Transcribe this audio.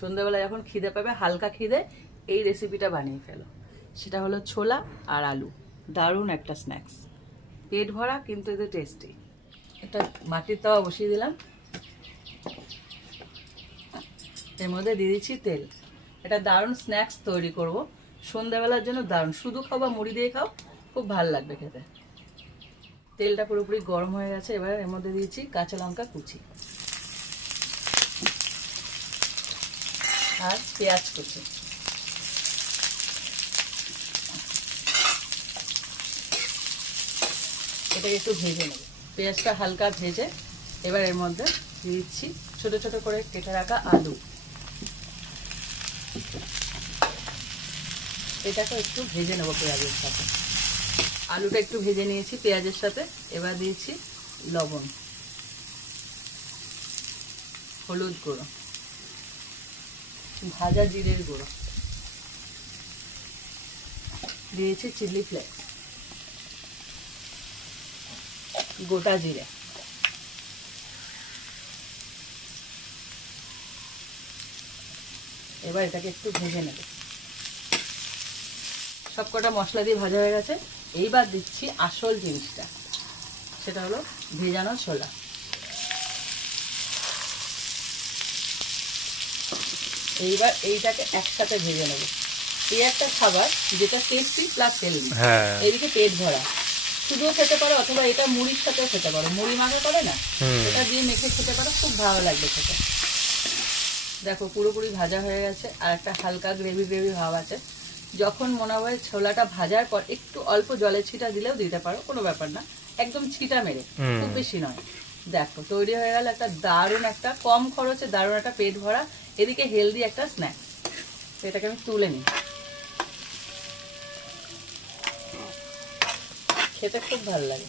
সন্ধ্যাবেলা যখন খিদে পাবে, হালকা খিদে, এই রেসিপিটা বানিয়ে ফেলো। সেটা হলো ছোলা আর আলু, দারুণ একটা স্ন্যাক্স, পেট ভরা কিন্তু এতে টেস্টি। একটা মাটির তাওয়া বসিয়ে দিলাম, এর মধ্যে দিয়ে দিচ্ছি তেল। এটা দারুণ স্ন্যাক্স তৈরি করব সন্ধ্যাবেলার জন্য, দারুণ, শুধু খাও বা মুড়ি দিয়ে খাও, খুব ভালো লাগবে খেতে। তেলটা পুরোপুরি গরম হয়ে গেছে, এবার এর মধ্যে দিয়েছি কাঁচা লঙ্কা কুচি আর পেঁয়াজ কুচি। এটাকে একটু ভেজে নেব। পেঁয়াজটা হালকা ভেজে এবার এর মধ্যে দিয়ে দিচ্ছি ছোট ছোট করে কেটে রাখা আলু। এটাকে একটু ভেজে নেব পেঁয়াজের সাথে। আলুটা একটু ভেজে নিয়েছি পেঁয়াজের সাথে। এবার দিয়েছি লবণ, হলুদ গুঁড়ো, ভাজা জিরের গুঁড়ো, দিয়েছি চিলি ফ্লেক্স, গোটা জিরে। এবার এটাকে একটু ভেজে নেব। সবকটা মশলা দিয়ে ভাজা হয়ে গেছে। এইবার দিচ্ছি আসল জিনিসটা, সেটা হলো ভেজানো ছোলা। এইবার এইটাকে একসাথে ভেজে নেব। এই একটা খাবার যেটা টেস্টি প্লাস হেলদি, এইদিকে পেট ভরা। শুধুও খেতে পারো অথবা এটা মুড়ির সাথেও খেতে পারো, মুড়ি মাখা করে না, এটা দিয়ে মেখে খেতে পারো, খুব ভালো লাগবে খেতে। দেখো পুরোপুরি ভাজা হয়ে গেছে, আর একটা হালকা গ্রেভি গ্রেভি ভাব আছে। যখন মনে হয় ছোলাটা ভাজার পর একটু অল্প জলের ছিটা দিলেও দিতে পারো, কোনো ব্যাপার না, একদম ছিটা মেরে, খুব বেশি নয়। দেখো তৈরি হয়ে গেল একটা দারুণ, একটা কম খরচে দারুণ একটা পেট ভরা, এদিকে হেলদি একটা স্ন্যাক্স। এটাকে আমি তুলে নিই, খেতে খুব ভালো লাগে।